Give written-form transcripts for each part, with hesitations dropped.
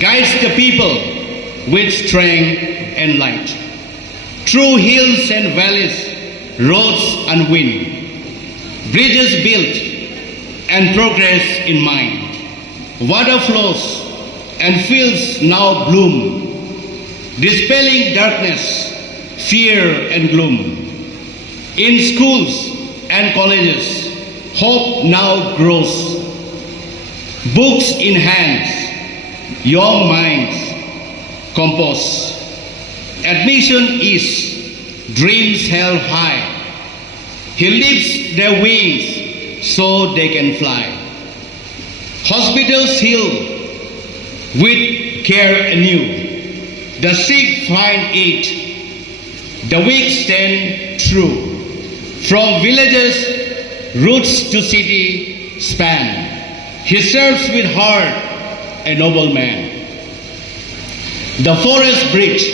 guides the people with strength and light. Through hills and valleys, roads and wind, bridges built and progress in mind. Water flows and fields now bloom, dispelling darkness, fear and gloom. In schools and colleges, hope now grows. Books in hands, young minds compose. Admission is dreams held high. He lifts their wings so they can fly. Hospitals heal with care anew. The sick find aid. The weak stand true. From villages, roots to city span. He serves with heart, a noble man. The forest bridge,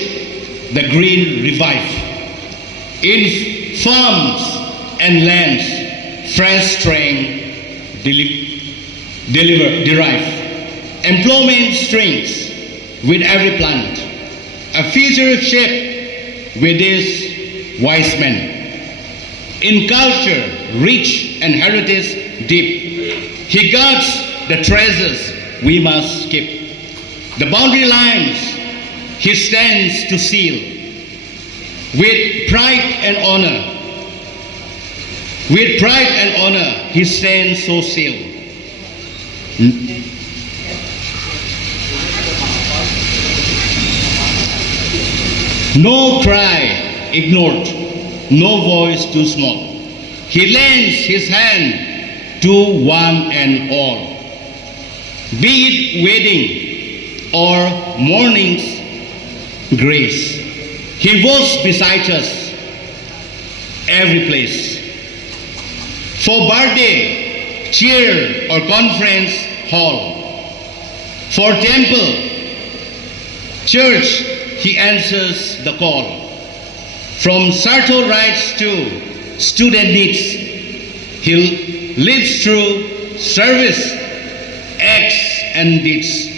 the green revive. In farms and lands, fresh strength derive. Employment strengths with every plant. A future shaped with this wise men. In culture, rich and heritage deep. He guards the treasures we must keep. The boundary lines he stands to seal. With pride and honor, he stands so sealed. No cry ignored, no voice too small. He lends his hand to one and all. Be it wedding or mourning's grace, he walks beside us every place. For birthday, cheer or conference hall. For temple, church, he answers the call. From Sarto rights to student needs, he lives through service, acts and deeds.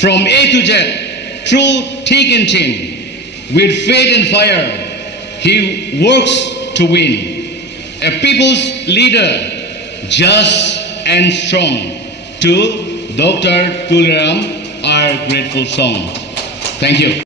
From A to Z, through thick and thin, with faith and fire, he works to win. A people's leader, just and strong. To Dr. Tuliram, our grateful song. Thank you.